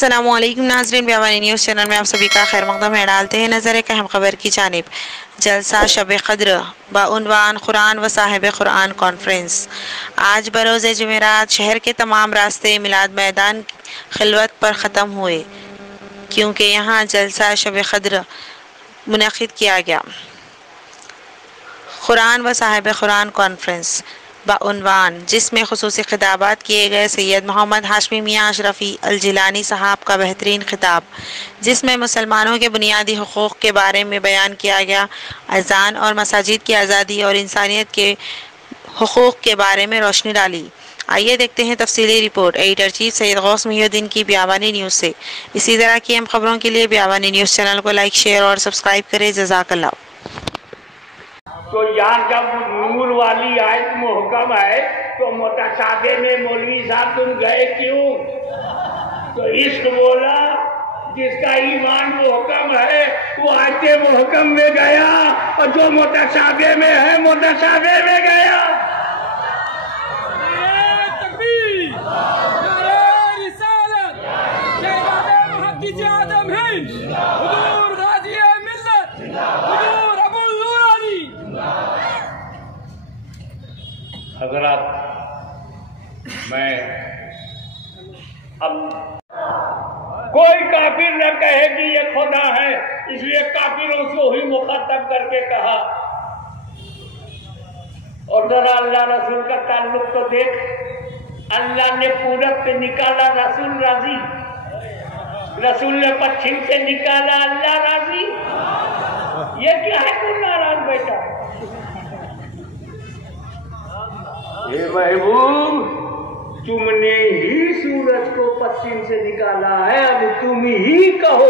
अस्सलामुअलैकुम नाज़रीन, ब्यावानी news channel में आप सभी का खैर मक़दम है। डालते हैं नज़र एक अहम खबर की जानिब। जलसा शब क़द्र बउनवान कुरान व साहिब कुरान कॉन्फ्रेंस। आज बरोज़ जुमेरात शहर के तमाम रास्ते मिलाद मैदान खिलवत पर ख़त्म हुए, क्योंकि यहाँ जलसा शब क़द्र मुनक़िद किया गया। कुरान व साहिब कुरान कॉन्फ्रेंस बउनवान, जिसमें खुसूसी खिताबात किए गए सैयद मोहम्मद हाशमी मियाँ अशरफी अल जिलानी साहब का बेहतरीन खिताब, जिसमें मुसलमानों के बुनियादी हुकूक़ के बारे में बयान किया गया, अज़ान और मसाजिद की आज़ादी और इंसानियत के हुकूक़ के बारे में रोशनी डाली। आइए देखते हैं तफसीली report editor chief Syed Ghaus Muhiuddin की ब्यावानी न्यूज़ से। इसी तरह की अहम खबरों के लिए ब्यावानी न्यूज़ चैनल को लाइक, शेयर और सब्सक्राइब करें। जज़ाकल्लाह। तो यार जब नूर वाली आयत मुहकम है तो मुतशाबे में मौलवी साहब तुम गए क्यों? तो इश्क बोला, जिसका ईमान मुहकम है वो आयत मुहकम में गया, और जो मुतशाबे में है मुतशाबे में गया। हज़रात, मैं अब कोई काफिर न कहे कि ये खुदा है, इसलिए काफिरों को ही मुखातब करके कहा। और जरा अल्लाह रसूल का ताल्लुक तो देख। अल्लाह ने पूरब से निकाला, रसूल राजी। रसूल ने पश्चिम से निकाला, अल्लाह राजी। ये क्या है तू नाराज बेटा? हे महबूब, तुमने ही सूरज को पश्चिम से निकाला है, अब तुम ही कहो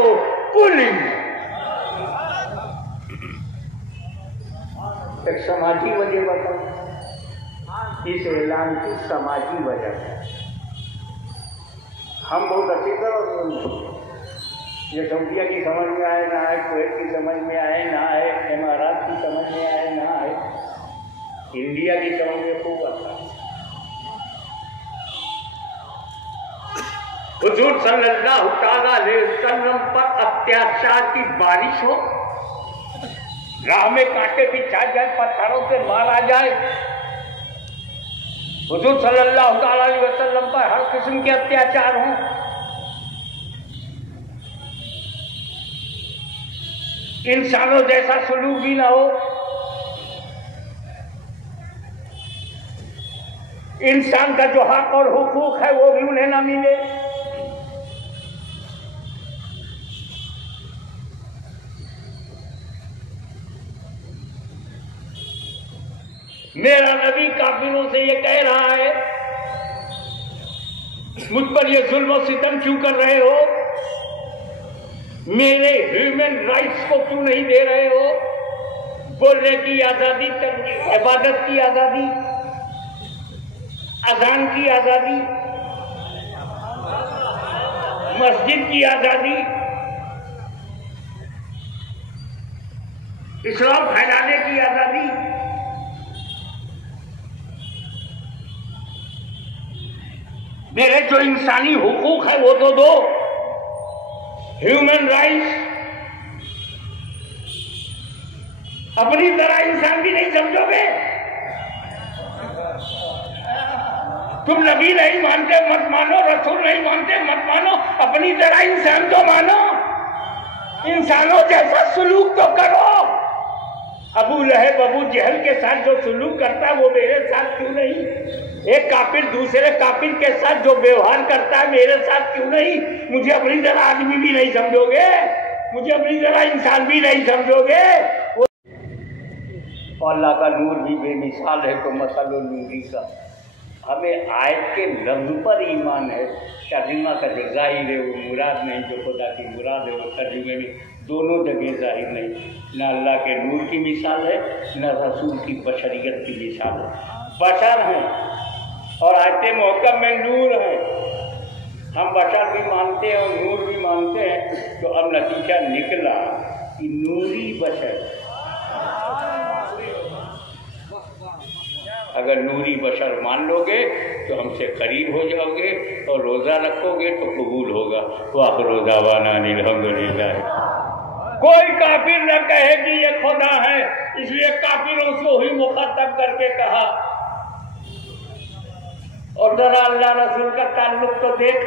कुल। एक समाजी वजह बताओ, इस ऐलान की समाजी वजह। हम बहुत अच्छी तरह ये सऊदिया की समझ में आए ना आए, कुवैत की समझ में आए ना आए, इमारात की समझ में आए ना आए, इंडिया की समझ में खूब आता है। हुजूर सल्लल्लाहु अलैहि वसल्लम पर अत्याचार की बारिश हो, राह में कांटे बिछा जाए, पत्थरों से मारा जाए। हुजूर सल्लल्लाहु अलैहि वसल्लम पर हर किस्म के अत्याचार हों, इंसानों जैसा सुलूक भी ना हो, इंसान का जो हक और हुकूक है वो भी उन्हें ना मिले। मेरा नबी काफिरों से ये कह रहा है, मुझ पर ये जुल्म और सितम क्यों कर रहे हो? मेरे ह्यूमन राइट्स को क्यों नहीं दे रहे हो? बोलने की आजादी, इबादत की आजादी, अजान की आजादी, मस्जिद की आजादी, इस्लाम फैलाने की आजादी। मेरे जो इंसानी हुकूक है वो तो दो, ह्यूमन राइट्स। अपनी तरह इंसान भी नहीं समझोगे? तुम नबी नहीं मानते मत मानो, रसूल नहीं मानते मत मानो, अपनी तरह इंसान तो मानो, इंसानों जैसा सुलूक तो करो। अबू लहब अबू जहल के साथ जो सुलूक करता है वो मेरे साथ क्यों नहीं? एक काफिर दूसरे काफिर के साथ जो व्यवहार करता है मेरे साथ क्यों नहीं? मुझे अपनी तरह आदमी भी नहीं समझोगे? मुझे अपनी तरह इंसान भी नहीं समझोगे? अल्लाह का नूर भी बेमिसाल है तो मसलो नूरी का। हमें आयत के लफ्ज़ पर ईमान है, तर्जुमा का जो ज़ाहिर है वो मुराद नहीं, जो खुदा की मुराद है वो तर्जुमे में दोनों जगह ज़ाहिर नहीं। न अल्लाह के नूर की मिसाल है, न रसूल की बशरियत की मिसाल है। बशर हैं और आयत मुहक्कम में नूर है। हम बशर भी मानते हैं और नूर भी मानते हैं, तो अब नतीजा निकला कि नूरी बशर अगर नूरी बशर मान लोगे तो हमसे करीब हो जाओगे, और रोज़ा रखोगे तो कबूल होगा। वाखिर दावाना अल्हम्दुलिल्लाह। कोई काफिर न कहे कि ये खुदा है, इसलिए काफिरों से ही मुखातब करके कहा। और जरा अल्लाह रसूल का ताल्लुक तो देख,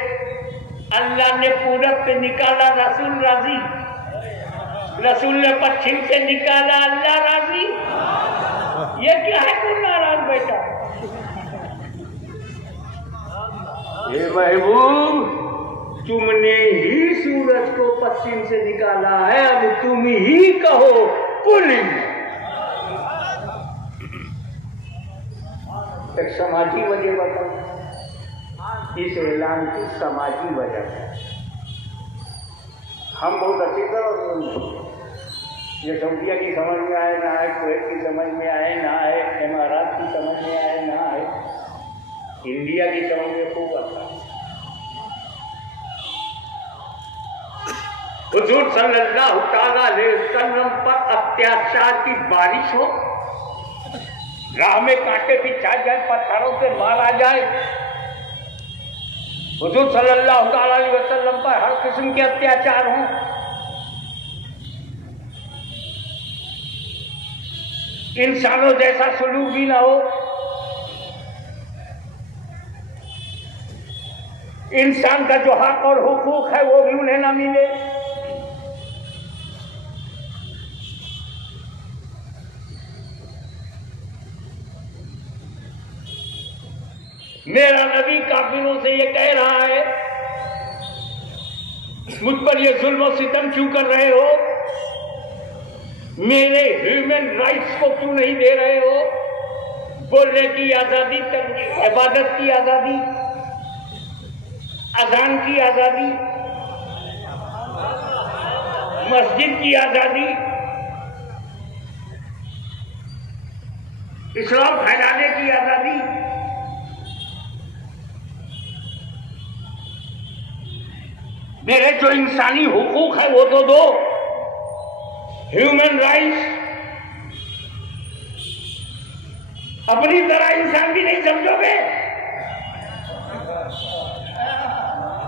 अल्लाह ने पूरब से निकाला, रसूल राजी। रसूल ने पश्चिम से निकाला, अल्लाह राजी। ये क्या है तू नाराज बेटा? ये महबूब, तुमने ही सूरज को पश्चिम से निकाला है, अब तुम ही कहो पुलिंग। एक समाजी वजह बताओ, इस ऐलान की समाजी वजह। हम बहुत अच्छी तरह ये सऊदीया की समझ में आए ना आए, कुवैत की समझ में आए ना आए, इमारात की समझ में आए ना आए, इंडिया की समझ में खूब आता है। हुजूर सल्लल्लाहु अलैहि वसल्लम पर अत्याचार की बारिश हो, राह में कांटे बिछा जाए, पत्थरों से मारा जाए। हुजूर सल्लल्लाहु अलैहि वसल्लम पर हर किस्म के अत्याचार हों, इंसानों जैसा सलूक भी ना हो, इंसान का जो हक और हुकूक है वो भी उन्हें ना मिले। मेरा नबी काफिरों से ये कह रहा है, मुझ पर ये जुल्म और सितम क्यों कर रहे हो? मेरे ह्यूमन राइट्स को क्यों नहीं दे रहे हो? बोलने की आजादी, इबादत की आजादी, अजान की आजादी, मस्जिद की आजादी, इस्लाम फैलाने की आजादी। मेरे जो इंसानी हुकूक है वो तो दो, ह्यूमन राइट्स। अपनी तरह इंसान भी नहीं समझोगे?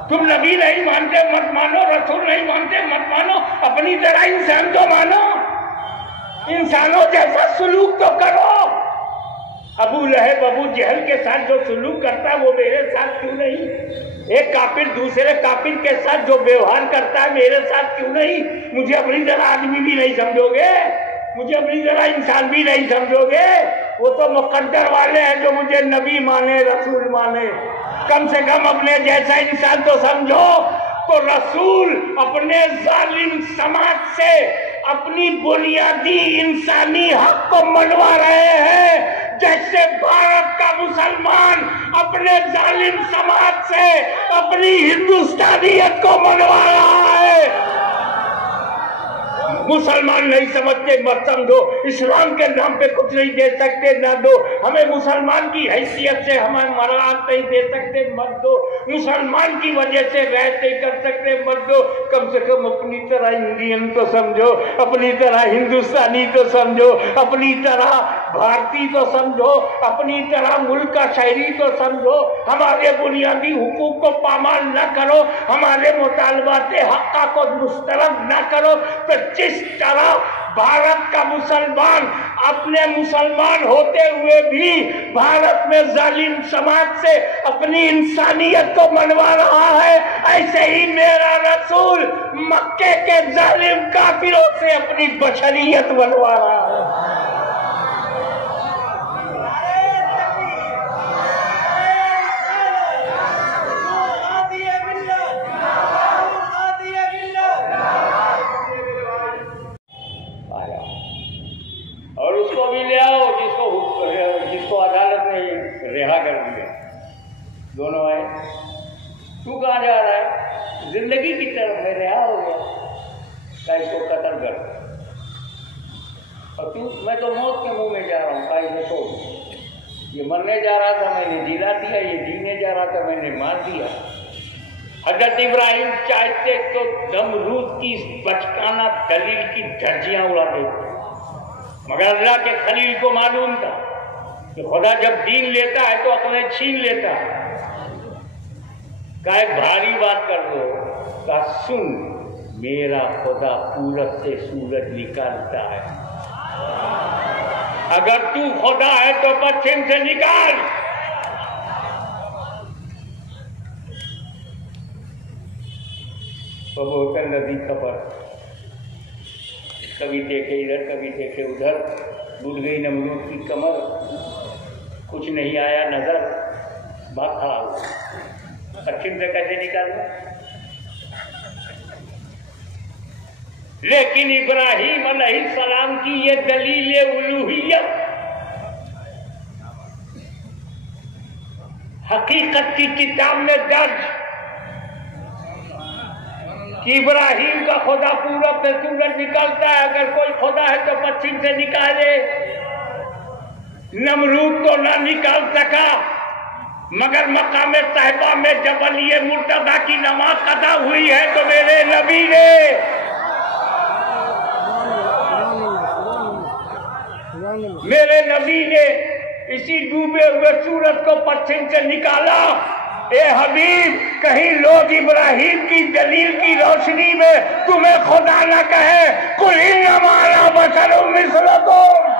तुम नबी नहीं मानते मत मानो, रसूल नहीं मानते मत मानो, अपनी तरह इंसान तो मानो, इंसानों जैसा सलूक तो करो। अबू लहब अबू जहल के साथ जो सलूक करता है वो मेरे साथ क्यों नहीं? एक काफिर दूसरे काफिर के साथ जो व्यवहार करता है मेरे साथ क्यों नहीं? मुझे अपनी तरह आदमी भी नहीं समझोगे? मुझे अपनी तरह इंसान भी नहीं समझोगे? वो तो मुकद्दर वाले हैं जो मुझे नबी माने, रसूल माने। कम से कम अपने जैसा इंसान तो समझो। तो रसूल अपने जालिम समाज से अपनी बुनियादी इंसानी हक को मनवा रहे हैं, जैसे भारत का मुसलमान अपने जालिम समाज से अपनी हिंदुस्तानियत को मनवा रहा है। मुसलमान नहीं समझते मत समझो, इस्लाम के नाम पे कुछ नहीं दे सकते ना दो, हमें मुसलमान की हैसियत से हमें मराहत नहीं दे सकते मत दो, मुसलमान की वजह से रहत नहीं कर सकते मत दो। कम से कम अपनी तरह इंडियन तो समझो, अपनी तरह हिंदुस्तानी तो समझो, अपनी तरह भारतीय तो समझो, अपनी तरह मुल्क का शहरी तो समझो। हमारे बुनियादी हुकूक को पामाल न करो, हमारे मुतालबाते हक्का को मुस्तरद न करो। तो जिस तरह भारत का मुसलमान अपने मुसलमान होते हुए भी भारत में जालिम समाज से अपनी इंसानियत को मनवा रहा है, ऐसे ही मेरा रसूल मक्के के जालिम काफिरों से अपनी बशरियत मनवा रहा है। और उसको भी ले आओ जिसको अदालत ने रिहा कर दिया। दोनों आए, तू कहाँ जा रहा है? जिंदगी की तरफ में रिहा हो गया, क्या इसको कत्ल कर। और तू, मैं तो मौत के मुंह में जा रहा हूँ, क्या इसे छोड़। ये मरने जा रहा था मैंने जिला दिया, ये जीने जा रहा था मैंने मार दिया। हजरत इब्राहिम चाहते तो नमरूद की बचकाना दलील की धज्जियां उड़ा देते, मगर अल्लाह के खलील को मालूम था कि खुदा जब दीन लेता है तो अपने छीन लेता है। कहा भारी बात कर दो, कहा सुन मेरा खुदा पूरब से सूरज निकालता है, अगर तू खुदा है तो पश्चिम से निकाल। तो बहुत नदी खबर, कभी देखे इधर कभी देखे उधर, भूल गई नमरूद की कमर, कुछ नहीं आया नजर, भागा पश्चिम से कैसे निकालना। लेकिन इब्राहिम अलैहिस्सलाम की ये दलील उलूहियत हकीकत की किताब में दर्ज कि इब्राहिम का खुदा पूरब से सूरज निकालता है, अगर कोई खुदा है तो पश्चिम से निकाले। नमरूद तो ना निकाल सका, मगर मकाम साहिबा में जब अली मुर्तजा की नमाज अदा हुई है तो मेरे नबी ने इसी डूबे हुए सूरज को पश्चिम से निकाला। ए हबीब, कहीं लोग इब्राहिम की दलील की रोशनी में तुम्हें खुदा न कहे, कुल इन्नमा अना बशरुम मिस्लुकुम।